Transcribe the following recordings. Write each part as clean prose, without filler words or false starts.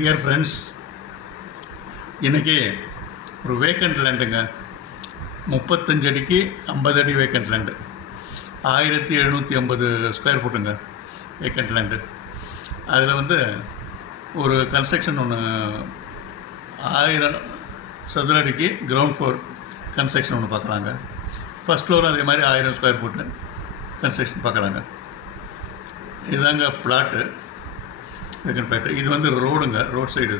Dear friends, இன்றைக்கி ஒரு vacant லேண்டுங்க. 35 அடிக்கு 50 அடி வேக்கண்ட் லேண்டு, 1750 ஸ்கொயர் ஃபுட்டுங்க வேக்கண்ட் லேண்டு. அதில் வந்து ஒரு கன்ஸ்ட்ரக்ஷன் ஒன்று 1000 சதுர அடிக்கு கிரவுண்ட் ஃப்ளோர் கன்ஸ்ட்ரக்ஷன் ஒன்று பார்க்குறாங்க. ஃபஸ்ட் ஃப்ளோர் அதே மாதிரி 1000 ஸ்கொயர் ஃபுட்டு கன்ஸ்ட்ரக்ஷன் பார்க்குறாங்க. இதுதாங்க பிளாட்டு, வேக்கண்ட் பிளாட்டு. இது வந்து ரோடுங்க, ரோட் சைடு.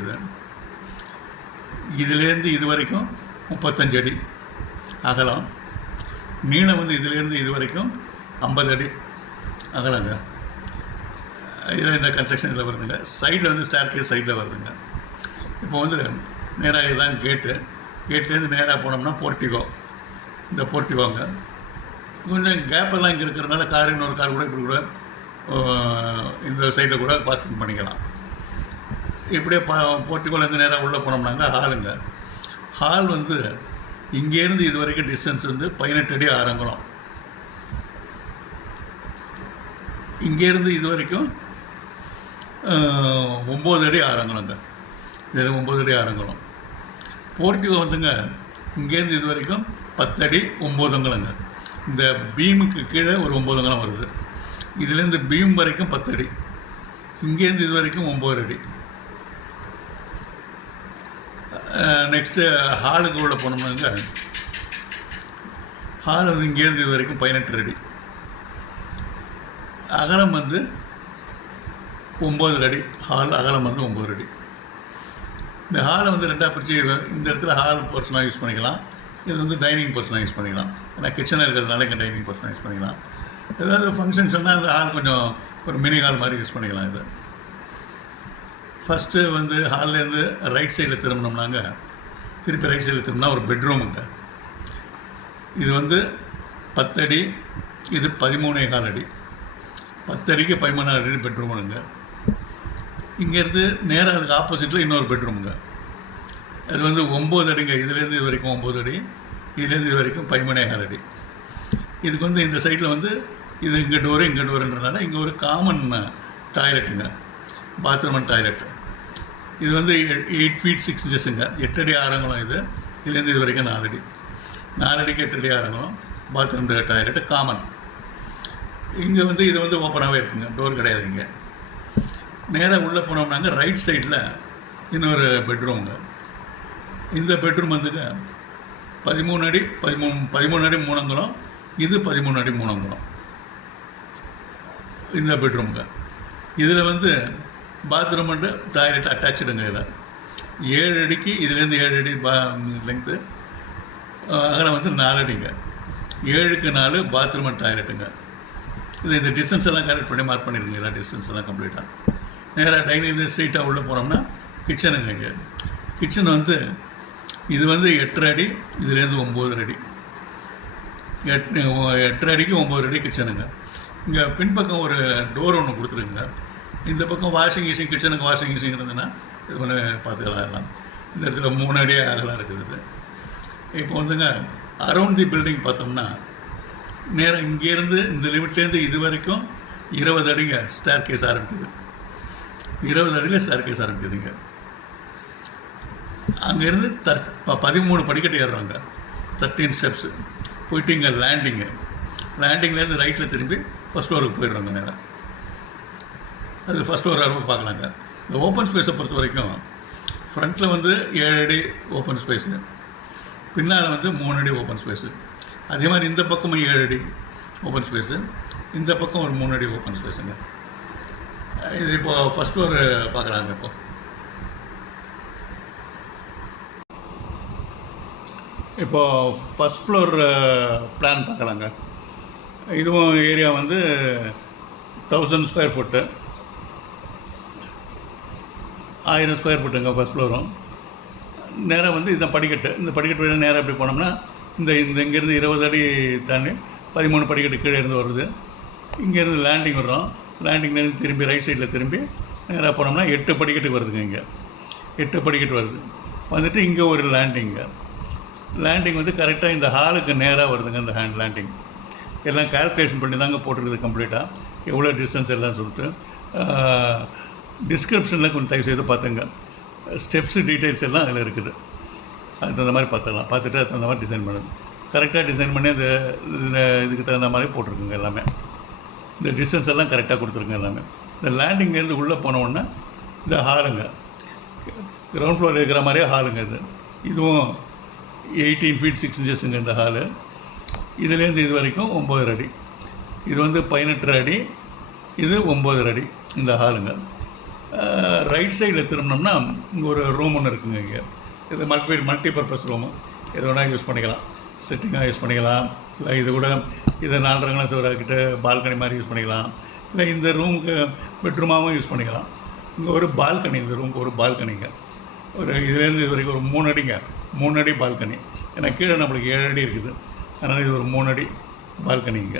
இதுலேருந்து இது வரைக்கும் 35 அடி அகலம். நீளம் வந்து இதுலேருந்து இது வரைக்கும் 50 அடி அகலங்க. இதில் இந்த கன்ஸ்ட்ரக்ஷன் இதில் வருதுங்க. சைடில் வந்து ஸ்டேர்கேஸ் சைடில் வருதுங்க. இப்போ வந்து நேராக இதுதான் கேட்லேருந்து நேராக போனோம்னா போர்ட்டிகோ. இந்த போர்ட்டிகோங்க கொஞ்சம் கேப்பெல்லாம் இங்கே இருக்கிறதுனால கார், இன்னொரு கார் கூட இப்படி கூட இந்த சைடில் கூட பார்க்கிங் பண்ணிக்கலாம். இப்படியே போர்ட்டிகோலேருந்து நேராக உள்ளே போனோம்னாங்க ஹாலுங்க. ஹால் வந்து இங்கேருந்து இது வரைக்கும் டிஸ்டன்ஸ் வந்து 18 அடி 6 அங்குலம். இங்கேருந்து இது வரைக்கும் 9 அடி 6 அங்குலங்க. இது 9 அடி 6 அங்குலம். போர்ட்டிகோ வந்துங்க இங்கேருந்து இது வரைக்கும் 10 அடி 9 அங்குலங்க. இந்த பீமுக்கு கீழே ஒரு 9 அங்குலம் வருது. இதுலேருந்து பீம் வரைக்கும் 10 அடி, இங்கேருந்து இது வரைக்கும் 9 அடி. நெக்ஸ்ட்டு ஹாலுக்கு உள்ள போனோம்னாங்க, ஹால் வந்து இங்கேருந்து இது வரைக்கும் 18 அடி, அகலம் வந்து 9 அடி. ஹால் அகலம் வந்து 9 அடி. இந்த ஹாலை வந்து ரெண்டாக பிரித்து இந்த இடத்துல ஹால் பர்சனாக யூஸ் பண்ணிக்கலாம். இது வந்து டைனிங் பர்சனாக யூஸ் பண்ணிக்கலாம். ஏன்னா கிச்சனாக இருக்கிறதுனால இங்கே டைனிங் பர்சனாக யூஸ் பண்ணிக்கலாம். ஏதாவது ஃபங்க்ஷன் சொன்னால் அந்த ஹால் கொஞ்சம் ஒரு மினி ஹால் மாதிரி யூஸ் பண்ணிக்கலாம். இது ஃபஸ்ட்டு வந்து ஹால்லேருந்து ரைட் சைடில் திரும்பினோம்னாங்க, திருப்பி ரைட் சைடில் திரும்பினா ஒரு பெட்ரூமுங்க. இது வந்து 10 அடி, இது 13.25 அடி. 10 அடிக்கு 13 அடி பெட்ரூமுங்க. இங்கேருந்து நேராக அதுக்கு ஆப்போசிட்டில் இன்னொரு பெட்ரூமுங்க. அது வந்து 9 அடிங்க. இதுலேருந்து இது வரைக்கும் 9 அடி, இதுலேருந்து இது வரைக்கும் 13.25 அடி. இதுக்கு வந்து இந்த சைடில் வந்து இது இங்கே டோருன்றதுனால இங்கே ஒரு காமன் டாய்லெட்டுங்க, பாத்ரூம் அண்ட் டாய்லெட்டு. இது வந்து 8 feet 6 inchesங்க, 8 அடி 6 அங்குலம். இதுலேருந்து இது வரைக்கும் 4 அடி, 4 அடிக்கு 8 அடி 6 அங்குலம் பாத்ரூம் டாய்லெட்டு காமன். இங்கே வந்து இது வந்து ஓப்பனாகவே இருக்குங்க, டோர் கிடையாது. இங்கே நேராக உள்ளே போனோம்னாங்க ரைட் சைடில் இன்னொரு பெட்ரூமுங்க. இந்த பெட்ரூம் வந்துங்க 13 அடி 13 அடி 3 அங்குலம், இது 13 அடி 3 அங்குலம் இந்த பெட்ரூமுங்க. இதில் வந்து பாத்ரூம் அண்டு டாய்லெட் அட்டாச்சுடுங்க. இதில் 7 அடிக்கு இதுலேருந்து 7 அடி லெங்க்த்து, அகலம் வந்து 4 அடிங்க. 7க்கு 4 பாத்ரூம் அண்ட் டாய்லெட்டுங்க. இந்த டிஸ்டன்ஸ் எல்லாம் கரெக்ட் பண்ணி மார்க் பண்ணிடுங்க. எல்லாம் டிஸ்டன்ஸ் எல்லாம் கம்ப்ளீட்டாக. நேராக டைனிங் ஸ்ட்ரீட்டாக உள்ளே போனோம்னா கிச்சனுங்க. இங்கே கிச்சன் வந்து இது வந்து 8 அடி, இதுலேருந்து 9 அடி. 8 அடிக்கு 9 அடி கிச்சனுங்க. இங்கே பின்பக்கம் ஒரு டோர் ஒன்று கொடுத்துருக்குங்க. இந்த பக்கம் வாஷிங் மிஷின், கிச்சனுக்கு வாஷிங் மிஷின் இருந்ததுன்னா இது பண்ண பார்த்துக்கலாம். எல்லாம் இந்த இடத்துல 3 அடி அகலம் இருக்குது. இப்போ வந்துங்க அரவுண்ட் தி பில்டிங் பார்த்தோம்னா நேராக இங்கேருந்து இந்த லிமிட்லேருந்து இது வரைக்கும் 20 அடிங்க ஸ்டேர் கேஸ் ஆரம்பிக்குது. 20 அடியில் ஸ்டேர் கேஸ் ஆரம்பிக்குதுங்க. அங்கேருந்து 13 படிக்கட்டு ஏறுறாங்க, 13 ஸ்டெப்ஸு போயிட்டு இங்கே லேண்டிங்லேருந்து ரைட்டில் திரும்பி ஃபஸ்ட் ஃப்ளோருக்கு போயிடுறாங்க. நேராக அது ஃபஸ்ட் ஃப்ளோர் அளவு பார்க்கலாங்க. இந்த ஓப்பன் ஸ்பேஸை பொறுத்த வரைக்கும் ஃப்ரண்ட்டில் வந்து 7 அடி ஓப்பன் ஸ்பேஸு, பின்னால் வந்து 3 அடி ஓப்பன் ஸ்பேஸு. அதே மாதிரி இந்த பக்கமும் 7 அடி ஓப்பன் ஸ்பேஸு, இந்த பக்கம் ஒரு 3 அடி ஓப்பன் ஸ்பேஸுங்க. இது இப்போது ஃபஸ்ட் ஃப்ளோர் பார்க்கலாங்க. இப்போது ஃபஸ்ட் ஃப்ளோர் பிளான் பார்க்கலாங்க. இதுவும் ஏரியா வந்து 1000 ஸ்கொயர் ஃபுட்டு, 1000 ஸ்கொயர் ஃபுட்டுங்க ஃபஸ்ட் ஃப்ளோரும். நேராக வந்து இந்த படிக்கட்டு வழியாக நேராக இப்படி போனோம்னா இங்கேருந்து 20 அடி தாண்டி 13 படிக்கட்டு கீழே இருந்து வருது. இங்கேருந்து லேண்டிங் வர்றோம். லேண்டிங்லேருந்து திரும்பி ரைட் சைடில் திரும்பி நேராக போனோம்னா 8 படிக்கட்டுக்கு வருதுங்க. இங்கே 8 படிக்கட்டு வருது. வந்துட்டு இங்கே ஒரு லேண்டிங் வந்து கரெக்டாக இந்த ஹாலுக்கு நேராக வருதுங்க. இந்த லேண்டிங் எல்லாம் கால்குலேஷன் பண்ணி தாங்க போட்டுருக்குது கம்ப்ளீட்டாக, எவ்வளோ டிஸ்டன்ஸ் எல்லாம் சொல்லிட்டு. டிஸ்கிரிப்ஷனில் கொஞ்சம் தயவு செய்து பார்த்துங்க. ஸ்டெப்ஸு டீட்டெயில்ஸ் எல்லாம் அதில் இருக்குது. அதுக்கு தகுந்த மாதிரி பார்த்துக்கலாம். பார்த்துட்டு அதுக்கு தகுந்த மாதிரி டிசைன் பண்ணுது. கரெக்டாக டிசைன் பண்ணி அந்த இதுக்கு தகுந்த மாதிரி போட்டிருக்குங்க எல்லாமே. இந்த டிஸ்டன்ஸ் எல்லாம் கரெக்டாக கொடுத்துருங்க எல்லாமே. இந்த லேண்டிங்லேருந்து உள்ளே போனோடனே இந்த ஹாலுங்க, கிரவுண்ட் ஃப்ளோரில் இருக்கிற மாதிரியே ஹாலுங்க இது. இதுவும் 18 feet 6 inchesங்க இந்த ஹாலு. இதுலேருந்து இது வரைக்கும் 9 அடி. இது வந்து 18 அடி, இது 9 அடி இந்த ஹாலுங்க. ரைட் சைடில் திரும்பினோம்னா இங்கே ஒரு ரூம் ஒன்று இருக்குங்க. இங்கே இது மல்டிபர்பஸ் ரூமு. எது வேணால் யூஸ் பண்ணிக்கலாம். செட்டிங்காக யூஸ் பண்ணிக்கலாம். இல்லை இது கூட இதை 4 சுவராக்கிட்டு பால்கனி மாதிரி யூஸ் பண்ணிக்கலாம். இல்லை இந்த ரூமுக்கு பெட்ரூமாகவும் யூஸ் பண்ணிக்கலாம். இங்கே ஒரு பால்கனி, இந்த ரூமுக்கு ஒரு பால்கனிங்க. ஒரு இதுலேருந்து இது வரைக்கும் ஒரு 3 அடிங்க. 3 அடி பால்கனி. ஏன்னா கீழே நம்மளுக்கு 7 அடி இருக்குது. அதனால் இது ஒரு 3 அடி பால்கனிங்க.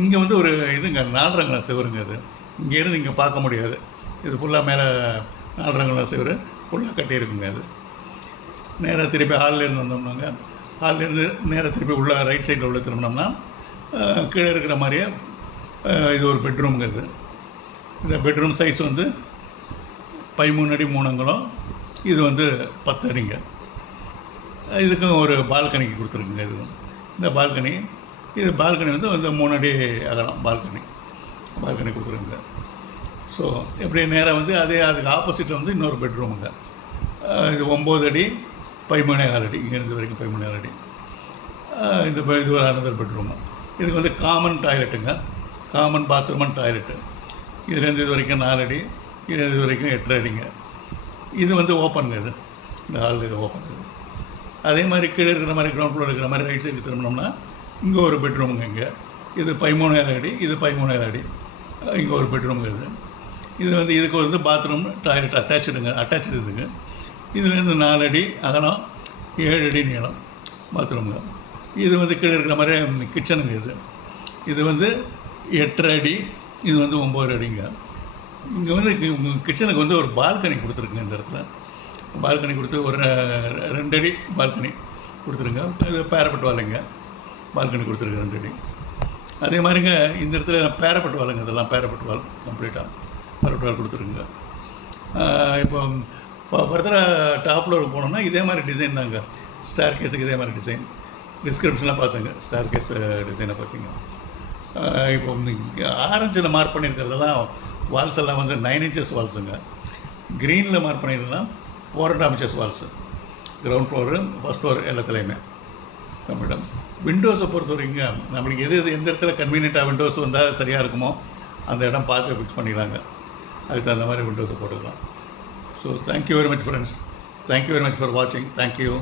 இங்கே வந்து ஒரு இதுங்க 4 சுவருங்க. இது இங்கேருந்து இங்கே பார்க்க முடியாது. இது ஃபுல்லாக மேலே 4 சுவர் ஃபுல்லாக கட்டியிருக்குங்க. அது நேராக திருப்பி ஹால்லேருந்து வந்தோம்னாங்க, ஹால்லேருந்து நேராக திருப்பி உள்ள ரைட் சைடில் உள்ள திரும்பினோம்னா கீழே இருக்கிற மாதிரியே இது ஒரு பெட்ரூமுங்க. இது இந்த பெட்ரூம் சைஸ் வந்து 13 அடி 3 அங்குலம். இது வந்து 10 அடிங்க. இதுக்கும் ஒரு பால்கனிக்கு கொடுத்துருக்குங்க. இது இந்த பால்கனி, இது பால்கனி வந்து 3 அடி அகலம் பால்கனி கொடுத்துருக்குங்க. ஸோ எப்படி நேராக வந்து அதுக்கு ஆப்போசிட்டில் வந்து இன்னொரு பெட்ரூமுங்க. இது 9 அடி 13.4 அடி. இங்கேருந்து வரைக்கும் 13.4 அடி. இது ஒரு அனதர் பெட்ரூமு. இதுக்கு வந்து காமன் டாய்லெட்டுங்க. Common bathroom and toilet. இதுலேருந்து இது வரைக்கும் 4 அடி, இது வரைக்கும் 8 அடிங்க. இது வந்து ஓப்பனுங்க. இது இந்த ஹாலில் இது ஓப்பன். இது அதே மாதிரி கீழே இருக்கிற மாதிரி கிரவுண்ட் ஃப்ளோர் இருக்கிற மாதிரி ரைட் சைடு திரும்பினோம்னா இங்கே ஒரு பெட்ரூமுங்க. இங்கே இது 13.4 அடி, இது 13.4 அடி. இங்கே ஒரு பெட்ரூமுங்க. இது வந்து இதுக்கு வந்து பாத்ரூம் டாய்லெட் அட்டாச்சு இதுங்க. இதுலேருந்து 4 அடி அகலம், 7 அடி நீளம் பாத்ரூமுங்க. இது வந்து கீழே இருக்கிற மாதிரி கிச்சனுங்க. இது வந்து 8 அடி, இது வந்து 9 அடிங்க. இங்கே வந்து கிச்சனுக்கு வந்து ஒரு பால்கனி கொடுத்துருக்குங்க. இந்த இடத்துல பால்கனி கொடுத்து ஒரு 2 அடி பால்கனி கொடுத்துருங்க. இது பேரப்பட் வாலுங்க. பால்கனி கொடுத்துருக்கு 2 அடி. அதே மாதிரிங்க இந்த இடத்துல பேரப்பட் வாலுங்க. இதெல்லாம் பேரப்பட் வால் கம்ப்ளீட்டாக பேரப்பட் வால் கொடுத்துருக்குங்க. இப்போ ஃபர்தராக டாப் ஃப்ளோருக்கு போனோம்னா இதே மாதிரி டிசைன் தாங்க. ஸ்டார் கேஸுக்கு இதே மாதிரி டிசைன். டிஸ்கிரிப்ஷனில் பார்த்துங்க ஸ்டார் கேஸ் டிசைனை பார்த்தீங்க. இப்போ ஆரஞ்சில் மார்க் பண்ணியிருக்கிறதெல்லாம் வால்ஸ் எல்லாம் வந்து 9 inches வால்ஸுங்க. க்ரீனில் மார்க் பண்ணியிருக்கலாம் 4.5 inches valves. Ground floor, first floor எல்லாத்துலேயுமே கம்ப்ளீட்டாக. விண்டோஸை பொறுத்த வரைக்கும் நம்மளுக்கு எந்த இடத்துல கன்வீனியண்ட்டாக விண்டோஸ் வந்தால் சரியாக இருக்குமோ அந்த இடம் பார்த்து ஃபிக்ஸ் பண்ணிக்கலாங்க. அதுக்கு தகுந்த மாதிரி விண்டோஸை போட்டுக்கலாம். So thank you very much friends. Thank you very much for வாட்சிங். தேங்க்யூ.